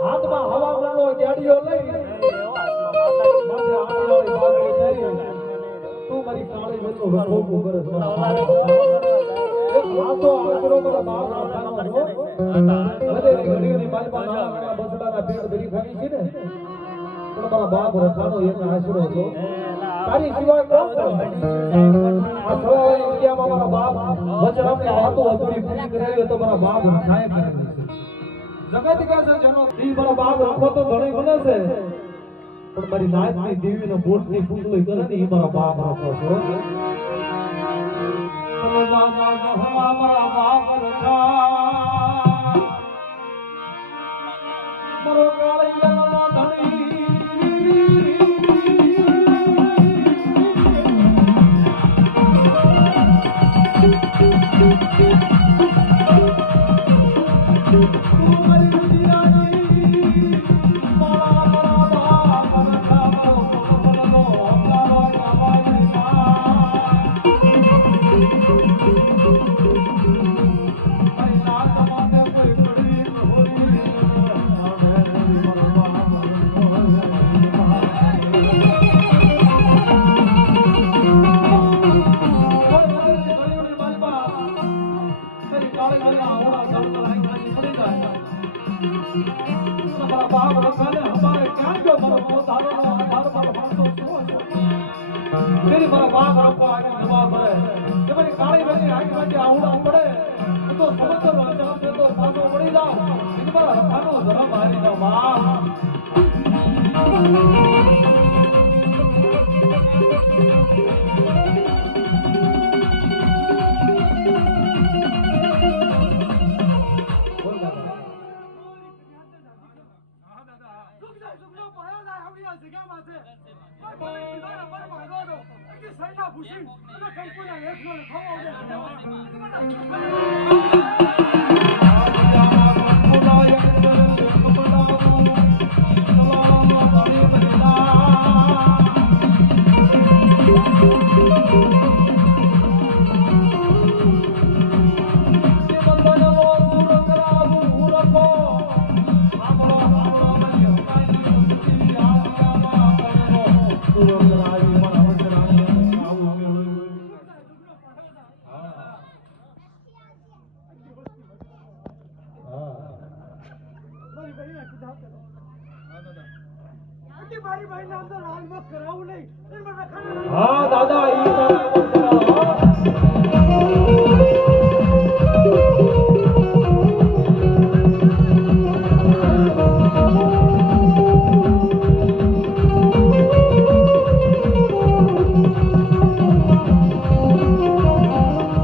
હાથમાં હવા વાળો ગાડીઓ લઈ તું મારી કાળી વેલો રખો કરે એક હાથો આંકડો કરે બાર નાખવાનો છો બધે ઘડીઓની માલપા નાના બસડાના પેટ ભરી ખાઈ છે ને તો મારા બાપ રખાનો એક આશરો છો તારી સિવાય કોણ છે આ સવારે ઇન્ડિયામાં મારા બાપ વચરામની વાતો અધૂરી પૂરી કરેલી તો મારા બાપ રખાય કરેલી છે જગત કે છે જનો ઈ મારા બાપ રખો તો ઘણી બને છે પણ મારી નાતની દેવીનો બોટની પૂતળી કરે ને ઈ મારા બાપ રખો છો તમે મારા બાપ રખા મરો કાળિયાનો ધણી હા